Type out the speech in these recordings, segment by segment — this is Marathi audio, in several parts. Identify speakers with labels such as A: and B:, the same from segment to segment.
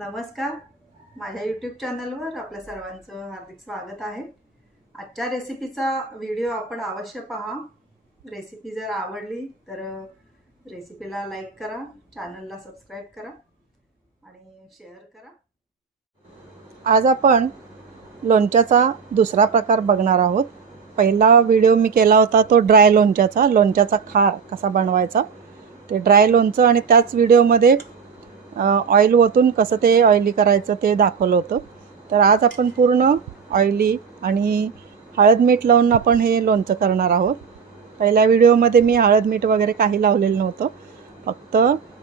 A: नमस्कार. माझ्या यूट्यूब चॅनलवर आपल्या सर्वांचं हार्दिक स्वागत आहे. आजच्या रेसिपीचा व्हिडिओ आपण अवश्य पहा. रेसिपी जर आवडली तर रेसिपीला लाईक करा चॅनलला सबस्क्राईब करा आणि शेअर करा. आज आपण लोणच्याचा दुसरा प्रकार बघणार आहोत. पहिला व्हिडिओ मी केला होता तो ड्राय लोणच्याचा लोणच्याचा खार कसा बनवायचा. ते ड्राय लोणचं आणि त्याच व्हिडिओमध्ये ऑइल ओतून कसं ते ऑइली करायचं ते दाखवलं होतं. तर आज आपण पूर्ण ऑइली आणि हळद मीठ लावून आपण हे लोणचं करणार आहोत. पहिल्या व्हिडिओमध्ये मी हळद मीठ वगैरे काही लावलेलं नव्हतं. फक्त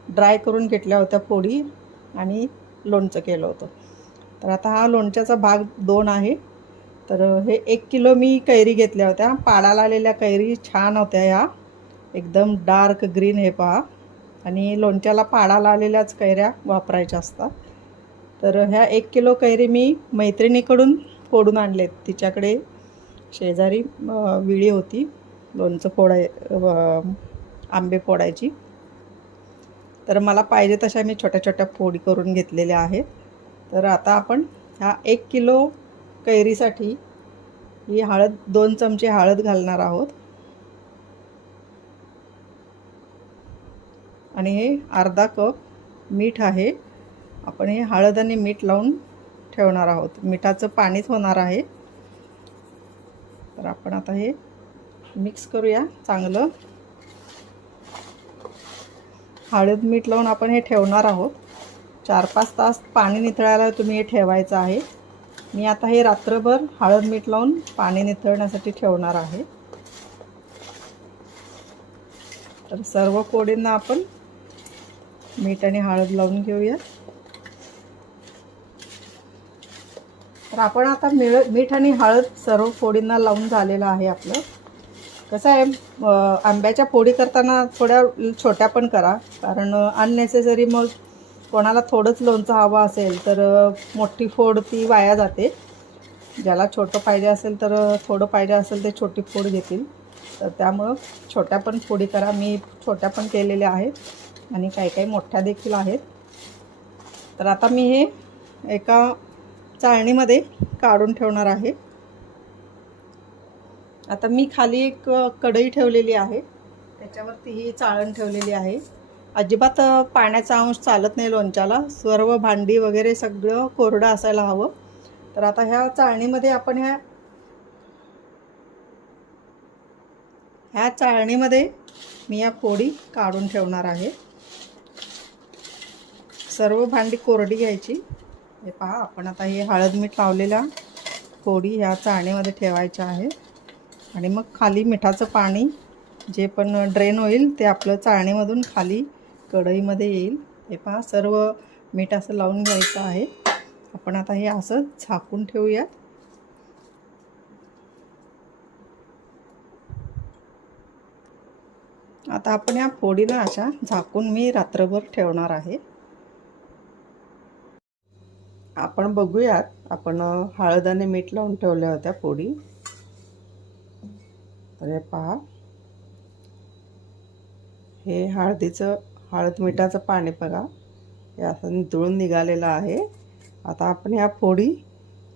A: ड्राय करून घेतल्या होत्या पोळी आणि लोणचं केलं होतं. तर आता हा लोणच्याचा भाग दोन आहे. तर हे एक किलो मी कैरी घेतल्या होत्या. पाडाला आलेल्या कैरी छान होत्या ह्या एकदम डार्क ग्रीन हे पहा. आणि लोणच्याला पाडाला आलेल्याच कैऱ्या वापरायच्या असतात. तर ह्या एक किलो कैरी मी मैत्रिणीकडून फोडून आणलेत. तिच्याकडे शेजारी विळी होती. लोणचं फोडाय आंबे फोडायची. तर मला पाहिजे तशा मी छोट्या छोट्या फोडी करून घेतलेल्या आहेत. तर आता आपण ह्या एक किलो कैरीसाठी ही हळद दोन चमचे हळद घालणार आहोत. आणि हे अर्धा कप मीठ आहे. आपण हे हळद आणि मीठ लावून ठेवणार आहोत. मिठाचं पाणीच होणार आहे. तर आपण आता हे मिक्स करूया चांगलं. हळद मीठ लावून आपण हे ठेवणार आहोत. चार पाच तास पाणी निथळायला तुम्ही हे ठेवायचं आहे. मी आता हे रात्रभर हळद मीठ लावून पाणी निथळण्यासाठी ठेवणार आहे. तर सर्व कोडींना आपण मीठ आणि हळद लावून घेऊया. तर आपण आता मिळ मीठ आणि हळद सर्व फोडींना लावून झालेलं आहे आपलं. कसं आहे आंब्याच्या फोडी करताना थोड्या छोट्या पण करा कारण अननेसेसरी मग कोणाला थोडंच लोणचं हवं असेल तर मोठी फोड ती वाया जाते. ज्याला छोटं पाहिजे असेल तर थोडं पाहिजे असेल ते छोटी फोड घेतील. तर त्यामुळं छोट्या पण फोडी करा. मी छोट्या पण केलेल्या आहेत. आणि काही काही मोठ्या देखील आहेत. तर आता मी हे एका चाळणीमध्ये काढून ठेवणार आहे. आता मी खाली एक कढई ठेवलेली आहे. त्याच्यावरती ही चाळण ठेवलेली आहे. अजिबात पाण्याचा अंश चालत नाही लोणच्याला. सर्व भांडी वगैरे सगळं कोरडं असायला हवं. तर आता ह्या चाळणीमध्ये आपण ह्या ह्या चाळणीमध्ये मी या फोडी काढून ठेवणार आहे. सर्व भांडी कोरडी घ्यायची. हे पहा आपण आता हे हळद मीठ लावलेला कोडी ह्या चाळणीमध्ये ठेवायच्या आहे आणि मग खाली मिठाचं पाणी जे पण ड्रेन होईल ते आपलं चाळणीमधून खाली कढईमध्ये येईल. हे पहा सर्व मीठ असं लावून घ्यायचं आहे. आपण आता हे असं झाकून ठेवूयात. आता आपण या फोडीला अशा झाकून मी रात्रभर ठेवणार आहे. आपण बघूयात. आपण हळद आणि मीठ लावून ठेवल्या होत्या पोळी तर हे पहा. हे हळदीचं हळद मिठाचं पाणी बघा. हे असं नितळून निघालेलं आहे. आता आपण ह्या फोडी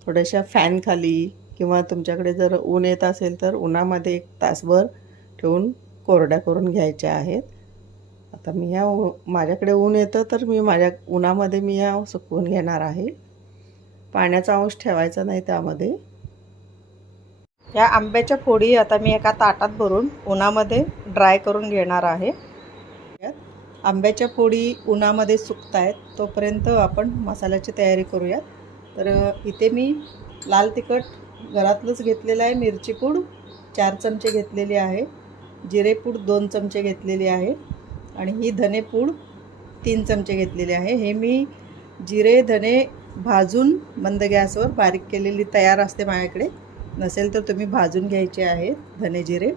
A: थोड्याशा फॅनखाली किंवा तुमच्याकडे जर ऊन येत असेल तर उन्हामध्ये एक तासभर ठेवून कोरड्या करून घ्यायच्या आहेत. आता मी ह्या माझ्याकडे ऊन येतं तर मी माझ्या उन्हामध्ये मी ह्या सुकवून घेणार आहे. पाण्याचा अंश ठेवायचा नाही त्यामध्ये. या आंब्याच्या फोडी आता मी एका ताटात भरून उन्हामध्ये ड्राय करून घेणार आहे. आंब्याच्या फोडी उन्हामध्ये सुकत आहेत तोपर्यंत आपण मसाल्याची तयारी करूयात. तर इथे मी लाल तिखट घरातलंच घेतलेलं आहे मिरची पूड चार चमचे घेतलेली आहे जिरेपूड दोन चमचे घेतलेली आहे आणि ही धनेपूड तीन चमचे घेतलेली आहे. हे मी जिरे धने भाजून मंद गॅसवर बारीक केलेली तयार असते माझ्याकडे. नसेल तर तुम्ही भाजून घ्यायचे आहेत धने जिरे.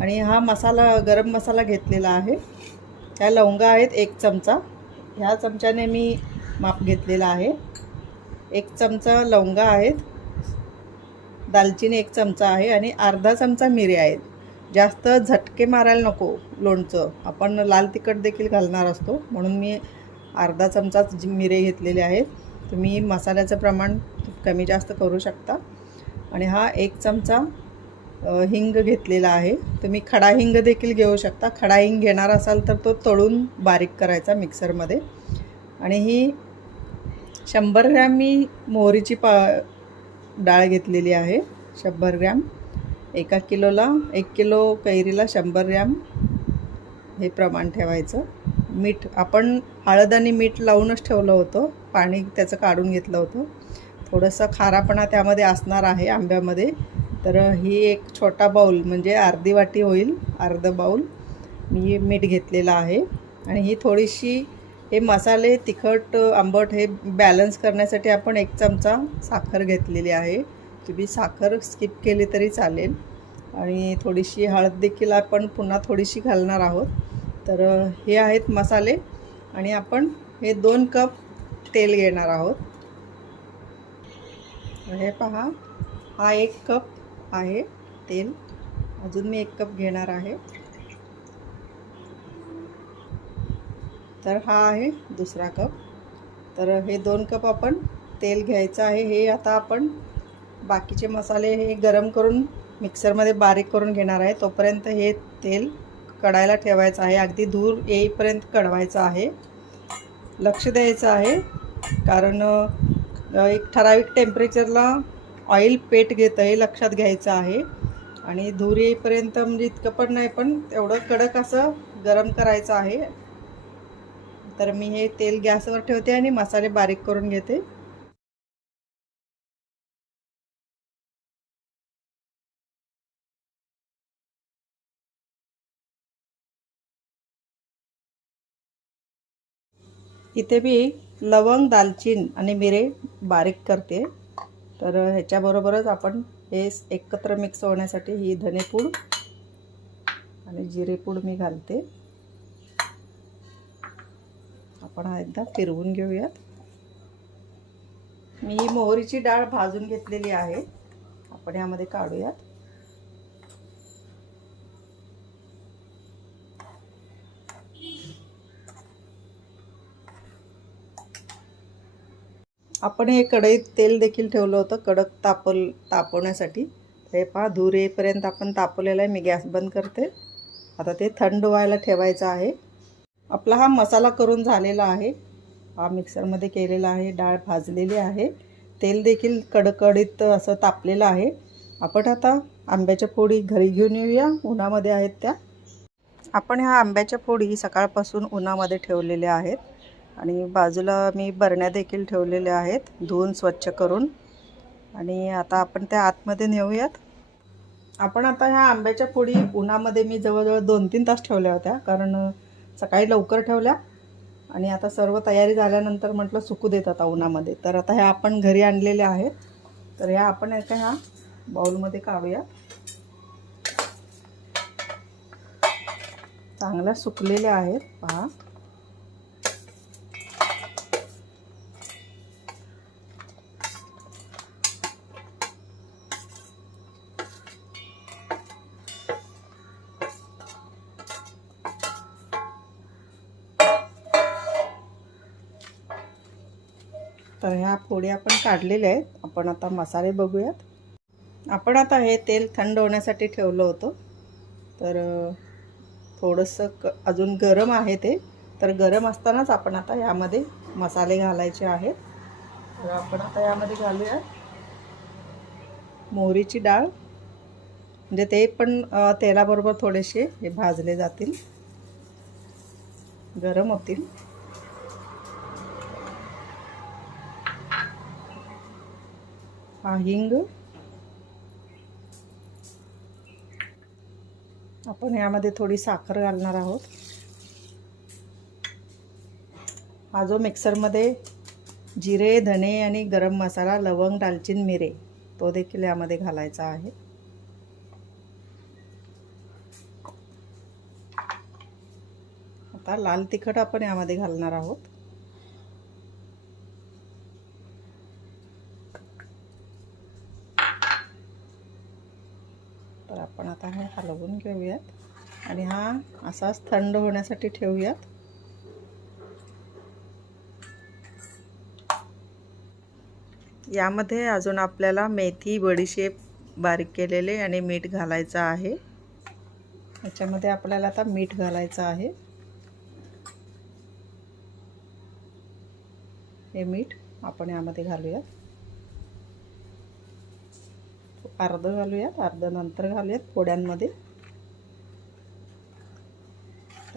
A: आणि हा मसाला गरम मसाला घेतलेला आहे. ह्या लवंगा आहेत एक चमचा. ह्या चमच्याने मी माप घेतलेला आहे. एक चमचा लवंगा आहेत. दालचिनी एक चमचा आहे आणि अर्धा चमचा मिरे आहेत. जास्त झटके मारायला नको लोणचं. आपण लाल तिखट देखील घालणार असतो. म्हणून मी अर्धा चमचाच जी मिरे घेतलेले आहेत. तुम्ही मसाल्याचं प्रमाण कमी जास्त करू शकता. आणि हा एक चमचा हिंग घेतलेला आहे. तुम्ही खडा हिंग देखील घेऊ शकता. खडा हिंग घेणार असाल तर तो तळून बारीक करायचा मिक्सरमध्ये. आणि ही शंभर ग्रॅम मी मोहरीची पा डाळ घेतलेली आहे. शंभर ग्रॅम. एका किलोला एक किलो कैरीला शंभर ग्रॅम हे प्रमाण ठेवायचं. मीठ आपण हळद आणि मीठ लावूनच ठेवलं होतं. पाणी त्याचं काढून घेतलं होतं. थोडंसं खारापणा त्यामध्ये असणार आहे आंब्यामध्ये. तर ही एक छोटा बाऊल म्हणजे अर्धी वाटी होईल अर्धं बाऊल मी मीठ घेतलेलं आहे. आणि ही थोडीशी हे मसाले तिखट आंबट हे बॅलन्स करण्यासाठी आपण एक चमचा साखर घेतलेली आहे. तुम्ही साखर स्किप केली तरी चालेल. आणि थोडीशी हळद देखील आपण पुन्हा थोडीशी घालणार आहोत. तर हे आहेत मसाले. आणि आपण हे दोन कप तेल घेणार आहोत. हे पहा हा एक कप आहे तेल. अजून मी एक कप घेणार आहे. तर हा आहे दुसरा कप. तर हे दोन कप आपण तेल घ्यायचं आहे. हे आता आपण बाकीचे मसाले हे गरम करून मिक्सरमध्ये बारीक करून घेणार आहे. तोपर्यंत हे तेल कढायला ठेवायचं आहे. अगदी धूर येईपर्यंत कढवायचं आहे. लक्ष द्यायचं आहे. कारण एक ठराविक टेम्परेचरला ऑइल पेट घेतं हे लक्षात घ्यायचं आहे. आणि धूर येईपर्यंत म्हणजे इतकं पण नाही पण तेवढं कडक असं गरम करायचं आहे. तर मी हे तेल गॅसवर ठेवते आणि मसाले बारीक करून घेते. इथे मी लवंग दालचीन आणि मिरे बारीक करते. तर ह्याच्याबरोबरच आपण हे एकत्र मिक्स होण्यासाठी ही धनेपूड आणि जिरेपूड मी घालते. आपण हा एकदा फिरवून घेऊयात. मी ही मोहरीची डाळ भाजून घेतलेली आहे. आपण यामध्ये काढूयात. आपण हे कढईत तेल देखील ठेवलं होतं कडक तापल तापवण्यासाठी. हे पहा धूर येईपर्यंत आपण तापवलेलं आहे मी गॅस बंद करते. आता ते थंड व्हायला ठेवायचं आहे. आपला हा मसाला करून झालेला आहे. हा मिक्सरमध्ये केलेला आहे डाळ भाजलेली आहे. तेल देखील कडकडीत असं तापलेलं आहे. आपण आता आंब्याच्या फोडी घरी घेऊन येऊया. उन्हामध्ये आहेत त्या. आपण ह्या आंब्याच्या फोडी सकाळपासून उन्हामध्ये ठेवलेल्या आहेत. आणि बाजूला मी बरण्या देखील ठेवलेल्या आहेत धुवून स्वच्छ करून. आणि आता आपण त्या आतमध्ये नेऊयात. आपण आता ह्या आंब्याच्या पुडी उन्हामध्ये मी जवळजवळ दोन तीन तास ठेवल्या होत्या कारण सकाळी लवकर ठेवल्या. आणि आता सर्व तयारी झाल्यानंतर म्हटलं सुकू देत आता उन्हामध्ये. तर आता ह्या आपण घरी आणलेल्या आहेत. तर ह्या आपण एका ह्या बाऊलमध्ये काढूया. चांगल्या सुकलेल्या आहेत पहा. तर ह्या फोड्या आपण काढलेल्या आहेत. आपण आता मसाले बघूयात. आपण आता हे तेल थंड होण्यासाठी ठेवलं होतं. तर थोडंसं क अजून गरम आहे ते. तर गरम असतानाच आपण आता यामध्ये मसाले घालायचे आहेत. तर आपण आता यामध्ये घालूया मोहरीची डाळ. म्हणजे ते पण तेलाबरोबर थोडेसे हे भाजले जातील. गरम होतील. हा हिंग आपण यामध्ये थोडी साखर घालणार आहोत. हा जो मिक्सरमध्ये जिरे धने आणि गरम मसाला लवंग दालचिन मिरे तो देखील यामध्ये घालायचा आहे. आता लाल तिखट आपण यामध्ये घालणार आहोत. भाजून घेऊयात. आणि हा असाच थंड होण्यासाठी ठेवूयात. यामध्ये अजून आपल्याला मेथी बडीशेप बारीक केलेले आणि मीठ घालायचं आहे. याच्यामध्ये आपल्याला आता मीठ घालायचं आहे. हे मीठ आपण यामध्ये घालूयात. अर्ध घालूयात अर्ध नंतर घालूयात फोड्यांमध्ये.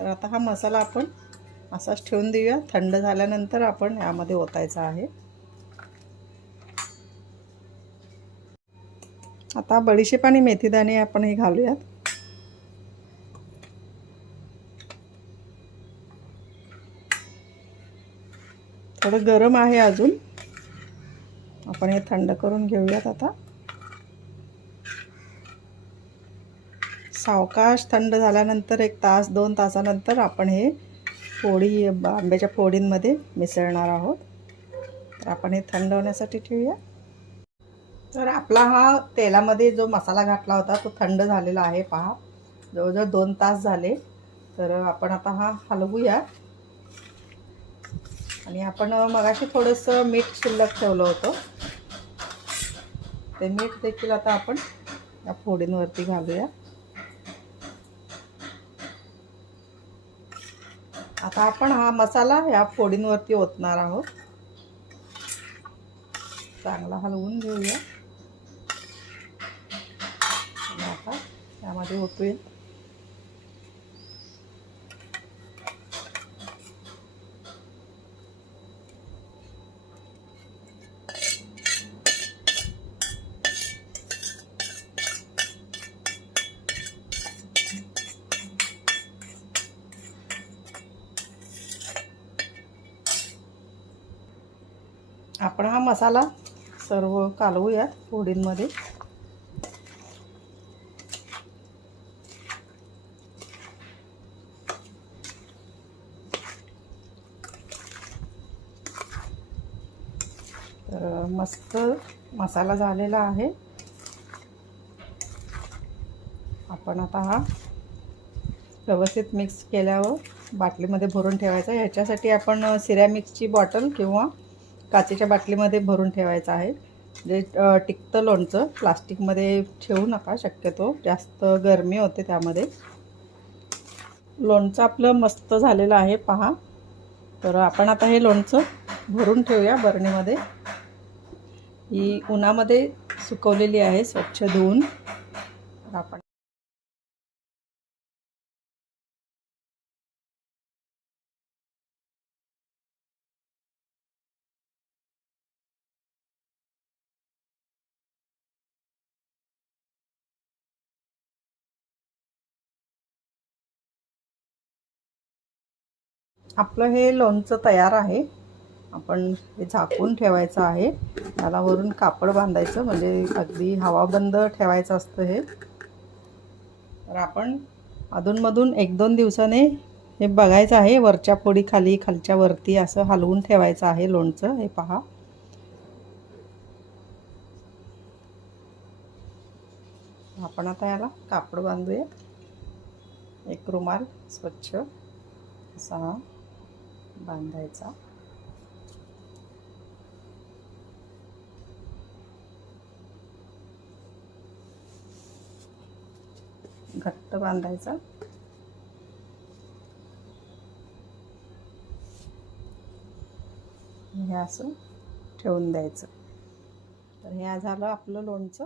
A: तर आता हा मसाला आपण असाच ठेवून देऊया. थंड झाल्यानंतर आपण यामध्ये ओतायचा आहे. आता बडीशेप आणि मेथीदाणे आपण हे घालूयात. थोडं गरम आहे अजून. आपण हे थंड करून घेऊयात आता. सावकाश थंड झाल्यानंतर एक तास दोन तासानंतर आपण हे फोडी आंब्याच्या फोडींमध्ये मिसळणार आहोत. तर आपण हे थंड होण्यासाठी ठेवूया. तर आपला हा तेलामध्ये जो मसाला घातला होता तो थंड झालेला आहे. पहा जवळजवळ दोन तास झाले. तर आपण आता हा हलवूया. आणि आपण मगाशी थोडंसं मीठ शिल्लक ठेवलं होतं. ते मीठ देखील आता आपण या फोडींवरती घालूया. आता आपण हा मसाला ह्या फोडींवरती ओतणार आहोत. चांगला हलवून घेऊया. आता यामध्ये ओतूया. आपण हा मसाला सर्व कालवूयात फोडींमध्ये. तर मस्त मसाला झालेला आहे. आपण आता हा व्यवस्थित मिक्स केल्यावर बाटलीमध्ये भरून ठेवायचा. ह्याच्यासाठी आपण सिरॅमिक्सची बॉटल किंवा काचेच्या बाटलीमध्ये भरून ठेवायचं आहे. म्हणजे, जे टिकतं लोणचं. प्लास्टिकमध्ये ठेवू नका शक्यतो. जास्त गरमी होते त्यामध्ये. लोणचं आपलं मस्त झालेलं आहे पहा. तर आपण आता हे लोणचं भरून ठेवूया बरणीमध्ये. ही उन्हामध्ये सुकवलेली आहे स्वच्छ धुवून. आपण आपलं हे लोणचं तयार आहे. आपण हे झाकून ठेवायचं आहे. त्याला वरून कापड बांधायचं म्हणजे अगदी हवाबंद ठेवायचं असतं हे. तर आपण अधूनमधून एक दोन दिवसाने हे बघायचं आहे. वरच्या पोडी खाली खालच्या वरती असं हलवून ठेवायचं आहे लोणचं. हे पहा. आपण आता याला कापड बांधूया. एक रुमाल स्वच्छ असा. बांधायचा. घट्ट बांधायचा. हे असं ठेवून द्यायचं. तर हे झालं आपलं लोणचं.